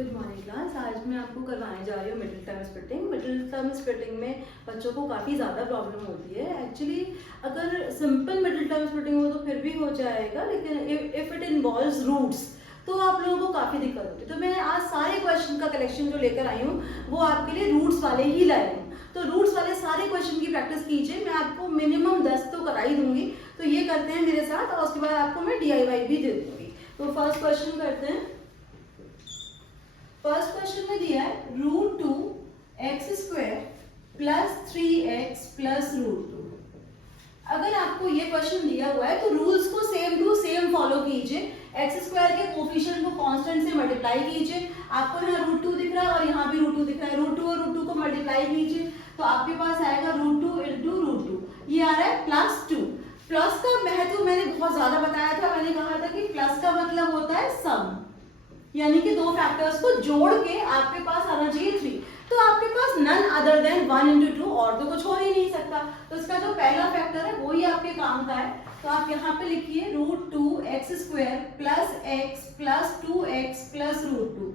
Good morning class. आज मैं आपको करवाने जा रही हूँ middle term splitting. Middle term splitting में बच्चों को काफ़ी ज़्यादा प्रॉब्लम होती है। एक्चुअली अगर सिंपल मिडिल टर्म स्प्लिटिंग हो तो फिर भी हो जाएगा, लेकिन इफ इट इन्वॉल्व्स रूट्स तो आप लोगों को काफ़ी दिक्कत होती है। तो मैं आज सारे क्वेश्चन का कलेक्शन जो लेकर आई हूँ वो आपके लिए रूट्स वाले ही लाई हूँ। तो रूट्स वाले सारे क्वेश्चन की प्रैक्टिस कीजिए। मैं आपको मिनिमम 10 तो करा ही दूंगी, तो ये करते हैं मेरे साथ और उसके बाद आपको मैं DIY भी दे दूंगी। तो फर्स्ट क्वेश्चन करते हैं। फर्स्ट क्वेश्चन में दिया है √2x² प्लस 3x प्लस √2। अगर आपको ये क्वेश्चन दिया हुआ है तो रूल्स को सेम टू सेम फॉलो कीजिए। x² के कोफिशिएंट को कांस्टेंट से मल्टीप्लाई कीजिए। आपको यहाँ √2 दिख रहा है और यहाँ भी √2 दिख रहा है। √2 और √2 को मल्टीप्लाई कीजिए तो आपके पास आएगा √2 × √2, ये आ रहा है +2। प्लस का महत्व मैंने बहुत ज्यादा बताया था। मैंने कहा था कि प्लस का मतलब होता है सम, यानी कि दो फैक्टर्स को जोड़ के आपके पास आना चाहिए 3। तो आपके पास नन अदर देन 1 × 2 और तो कुछ हो ही नहीं सकता। तो इसका जो पहला फैक्टर है वो ही आपके काम का है। तो आप यहाँ पे लिखिए √2x² plus x plus 2x plus √2।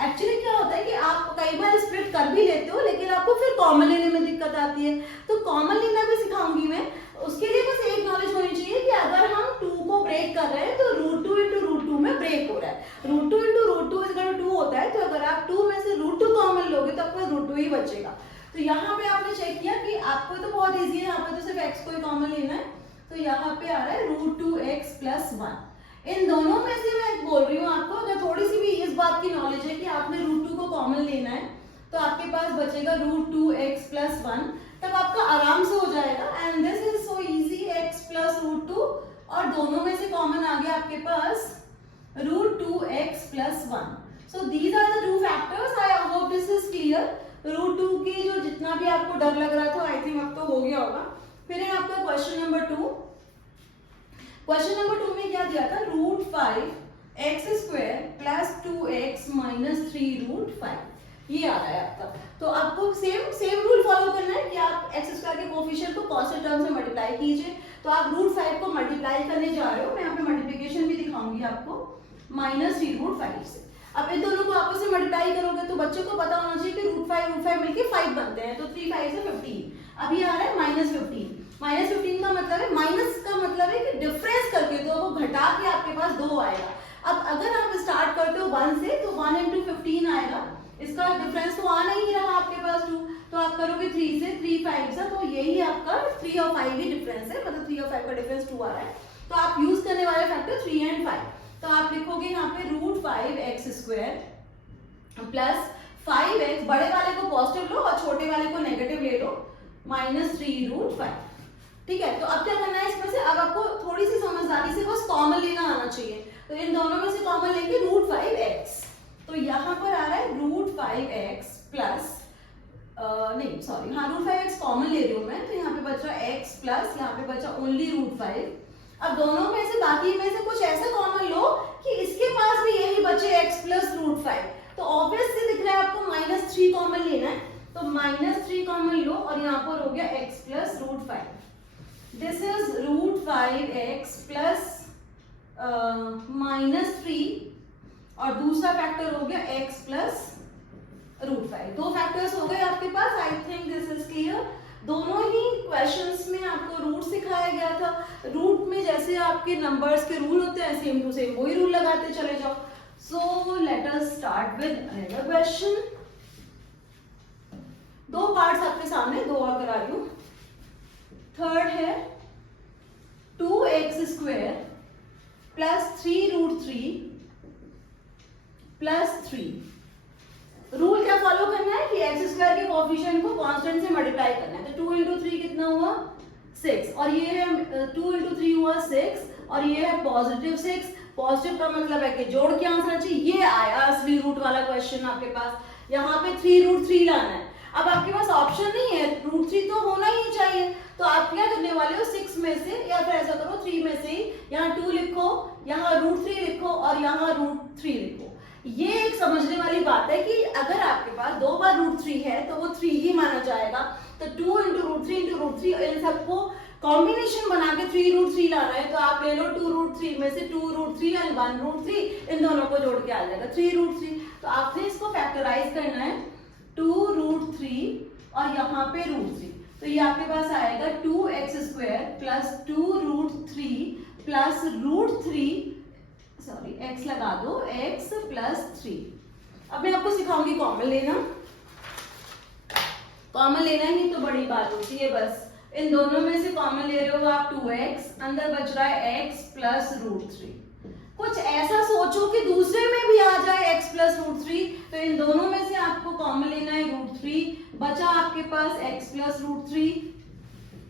Actually क्या होता है कि आप कई बार स्प्लिट कर भी लेते हो, लेकिन आपको फिर कॉमन लेने में दिक्कत आती है। तो कॉमन लेना भी सिखाऊंगी मैं। उसके लिए बस एक नॉलेज होनी चाहिए कि अगर हम 2 को ब्रेक कर रहे हैं तो √2 × √2 में ब्रेक हो रहा है। √2 × √2 = 2 होता है। तो अगर आप 2 में से √2 कॉमन लोगे तो आपका √2 ही बचेगा। तो यहाँ पे आपने चेक किया कि आपको तो बहुत इजी है, यहाँ पे तो सिर्फ x को ही कॉमन लेना है। तो यहाँ पे आ रहा है √2x + 1। इन दोनों में से मैं बोल रही हूँ आपको, अगर थोड़ी सी भी इस बात की नॉलेज है कि आपने √2 को कॉमन लेना है तो आपके पास बचेगा √2x + 1, तब आपका आराम से हो जाएगा। And this is so easy, x + √2 और दोनों में से कॉमन आ गया आपके पास √2x + 1। So these are the two factors. I hope this is clear. √2 की जो जितना भी आपको डर लग रहा था आई थिंक अब तो हो गया होगा। फिर है आपका क्वेश्चन नंबर 2। क्वेश्चन नंबर 2 में क्या दिया था, √5x² प्लस 2x माइनस 3√5, ये आ रहा है आपका। तो आपको सेम रूल फॉलो करना है कि आप x² के कोफिशिएंट को कांस्टेंट टर्म से मल्टीप्लाई कीजिए। तो आप √5 को मल्टीप्लाई करने जा रहे हो, मैं यहाँ पे मल्टीप्लिकेशन भी दिखाऊंगी आपको, माइनस 3√5 से। अब इन दोनों को आपस में मल्टीप्लाई करोगे तो बच्चे को पता होना चाहिए कि √5 मिलके 5 बनते हैं। तो 3 5 से 15। अब ये आ रहा है -15। -15 का मतलब है, माइनस का मतलब है कि डिफरेंस करके दो को घटा के आपके पास 2 आएगा। अब अगर आप स्टार्ट करते हो 1 से तो 1 × 15 आएगा। इसका डिफरेंस तो आ नहीं रहा आपके पास 2, तो आप करोगे 3 से 3 5 से, तो यही आपका 3 और 5 ही डिफरेंस है, मतलब 3 और 5 का डिफरेंस 2 आ रहा है। तो आप यूज करने वाले फैक्टर 3 और 5। तो आप लिखोगे यहाँ पे √5x² प्लस 5x, बड़े वाले को पॉजिटिव लो और छोटे वाले को नेगेटिव ले लो, माइनस 3√5। ठीक है। तो अब क्या करना है इसमें से, अब आपको थोड़ी सी समझदारी से बस कॉमन लेना आना चाहिए। तो इन दोनों में से कॉमन लेंगे √5x। तो यहाँ पर आ रहा है √5x प्लस √5x कॉमन ले रही हूँ मैं, तो यहाँ पे बचा x प्लस यहाँ पे बचा ओनली √5। अब दोनों में से बाकी में से कुछ ऐसा कॉमन लो कि इसके पास भी यही बचे x प्लस √5। तो ऑब्वियसली दिख रहा है आपको -3 कॉमन लेना है, तो -3 कॉमन लो और यहाँ पर हो गया x plus √5। This is √5x plus -3 और दूसरा फैक्टर हो गया x प्लस √5। दो फैक्टर्स हो गए आपके पास। I think this is clear. दोनों ही क्वेश्चंस में आपको रूट सिखाया गया था। रूट में जैसे आपके नंबर्स के रूल होते हैं, सेम टू सेम वही रूल लगाते चले जाओ। So let us start with another question. दो पार्ट्स आपके सामने, दो और करा रही हूं। थर्ड है 2x² प्लस 3√3 प्लस 3। रूल क्या फॉलो करना है कि x² के कोफिशिएंट को कांस्टेंट से मल्टीप्लाई करना है। तो 2 × 3 कितना हुआ 6, और ये है 2 × 3 हुआ 6 और ये है +6। पॉजिटिव का मतलब है कि जोड़ के आंसर चाहिए। ये आया असली रूट वाला क्वेश्चन आपके पास। यहाँ पे 3√3 लाना है। अब आपके पास ऑप्शन नहीं है, √3 तो होना ही चाहिए। तो आप क्या करने वाले हो, 6 में से, या फिर ऐसा करो 3 में से यहाँ 2 लिखो, यहाँ √3 लिखो और यहाँ √3 लिखो। ये एक समझने वाली बात है कि अगर आपके पास 2 बार √3 है तो वो 3 ही माना जाएगा। तो 2 × √3 × √3 इन सबको कॉम्बिनेशन बना के 3√3 लाना है तो आप ले लो 2√3 में से 2√3 एंड 1√3, इन दोनों को जोड़ के आ जाएगा 3√3। तो आपने इसको फैक्टराइज करना है 2√3 और यहाँ पे √3, तो ये आपके पास आएगा 2x² plus 2√3 plus √3, sorry x लगा दो, x प्लस 3। अब मैं आपको सिखाऊंगी कॉमन लेना, कॉमन लेना ही तो बड़ी बात होती है। बस इन दोनों में से कॉमन ले रहे हो आप 2x, अंदर बच रहा है x प्लस √3। कुछ ऐसा सोचो कि दूसरे में भी आ जाए x प्लस √3, तो इन दोनों में से आपको कॉमन लेना है √3, बचा आपके पास x प्लस √3,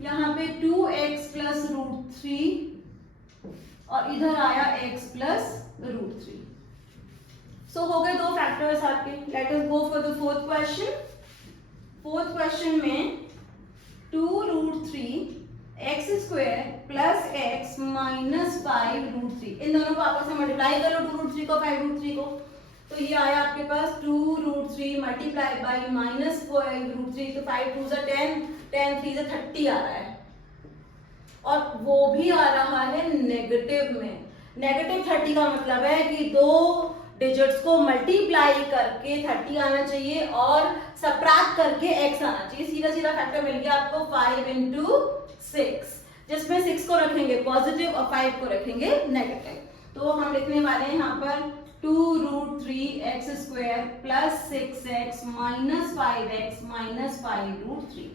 यहाँ पे 2x प्लस √3 और इधर आया x प्लस √3। सो हो गए दो फैक्टर्स आपके। Let us go for the fourth question. Fourth question में 2√3 x² प्लस x माइनस 5√3, इन दोनों को आपस में मल्टीप्लाई करो 2√3 को 5√3 को, तो ये आया आपके पास 2√3 मल्टीप्लाई बाई माइनस 5√3, तो 5 2 = 10, 10 3 = 30 आ रहा है, और वो भी आ रहा है नेगेटिव में। नेगेटिव 30 का मतलब है कि दो डिजिट्स को मल्टीप्लाई करके 30 आना चाहिए और सबट्रैक्ट करके x आना चाहिए। सीधा सीधा फैक्टर मिल गया आपको 5 × 6, जिसमें 6 को रखेंगे पॉजिटिव और 5 को रखेंगे नेगेटिव। तो हम लिखने वाले हैं यहाँ पर 2√3x² plus 6x minus 5x minus 5√3।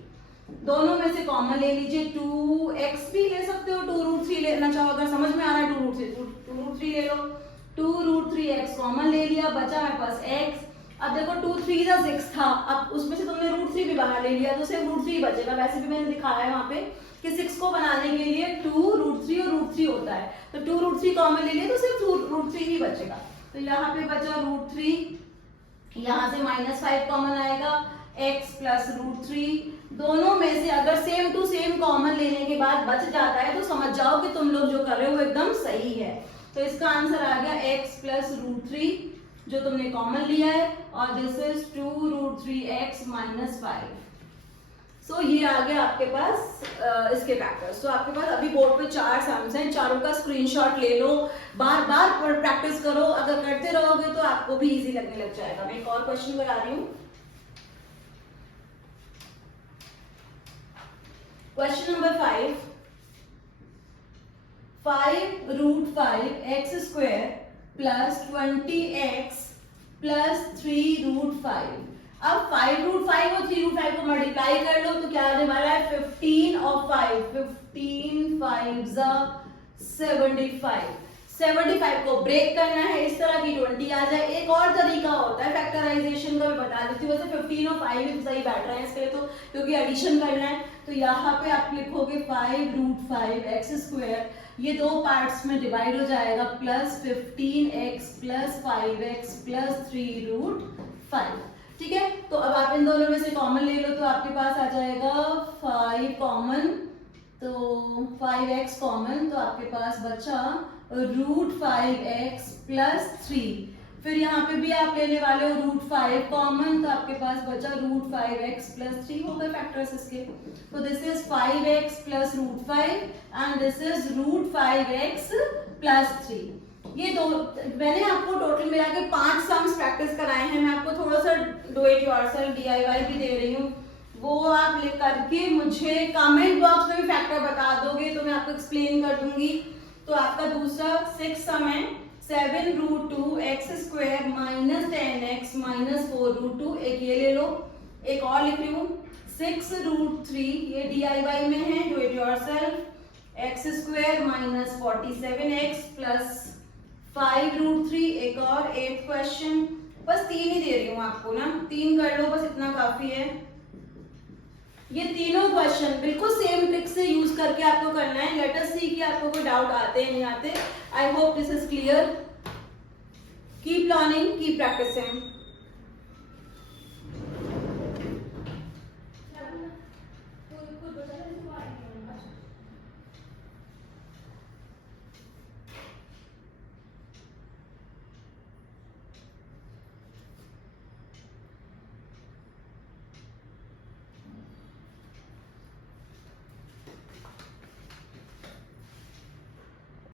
दोनों में से कॉमन ले लीजिए, 2x भी ले सकते हो, 2√3 लेना चाहो अगर समझ में आ रहा है 2√3 ले लो, 2√3x कॉमन ले लिया, बचा मेरे पास x। अब देखो 2 3 6 था, अब उसमें से तुमने √3 भी बाहर ले लिया तो सिर्फ √3 बचेगा। वैसे भी मैंने दिखाया है वहां पे कि 6 को बनाने के लिए 2√3 और √3 होता है, तो 2√3 कॉमन ले लिया तो सिर्फ √3 ही बचेगा। तो यहाँ पे बचा √3, यहाँ से -5 कॉमन आएगा, x प्लस √3। दोनों में से अगर सेम टू सेम कॉमन लेने के बाद बच जाता है तो समझ जाओ कि तुम लोग जो कर रहे हो वो एकदम सही है। तो इसका आंसर आ गया x प्लस √3 जो तुमने कॉमन लिया है, और दिस इज 2√3x माइनस 5। सो ये आ गया आपके पास इसके फैक्टर्स। तो आपके पास अभी बोर्ड पे 4 सम्स हैं, चारों का स्क्रीनशॉट ले लो, बार बार प्रैक्टिस करो, अगर करते रहोगे तो आपको भी इजी लगने लग जाएगा। मैं एक और क्वेश्चन बता रही हूँ। Question number 5, 5√5x² plus 20x plus 3√5। अब 5√5 और 3√5 को मल्टीप्लाई कर लो तो क्या आने वाला है 15 और 5, 15 5 75। 75 को ब्रेक करना है इस तरह की 20 आ जाए। एक और तरीका होता है फैक्टराइजेशन का, मैं बता देती हूँ। वैसे 15 और 5 भी सही बैठ रहे हैं इसके लिए, तो क्योंकि एडिशन करना है तो यहाँ पे आप लिखोगे 5√5x², ये दो पार्ट्स में डिवाइड हो जाएगा, plus 15x plus 5x plus 3√5। ठीक है, तो अब आप इन दोनों में से कॉमन ले लो तो आपके पास आ जाएगा 5 कॉमन, तो 5x कॉमन, तो आपके पास बचा √5x प्लस 3। फिर यहाँ पे भी आप लेने वाले हो √5 कॉमन, तो आपके पास बचा √5x प्लस 3। हो गए फैक्टर्स इसके। तो this is 5x plus √5 and this is √5x plus 3। ये दो मैंने आपको टोटल मिला के 5 सम्स प्रैक्टिस कराए हैं। मैं आपको थोड़ा सा डू इट योरसेल्फ DIY भी दे रही हूँ, वो आप लिख करके मुझे कमेंट बॉक्स में भी फैक्टर बता दोगे तो मैं आपको एक्सप्लेन कर दूंगी। तो आपका दूसरा 6 सम है 7√2x² माइनस 10x माइनस 4√2। एक ये ले लो, एक और लिख रही हूँ 6√3, ये DIY में है, do it yourself, x² minus 47x plus 5√3। एक और 8th क्वेश्चन, बस 3 ही दे रही हूँ आपको ना, 3 कर लो, बस इतना काफी है। ये तीनों क्वेश्चन बिल्कुल सेम ट्रिक से यूज करके आपको करना है। लेट अस सी कि आपको कोई डाउट आते हैं नहीं आते। I hope this is clear. Keep learning, keep practising.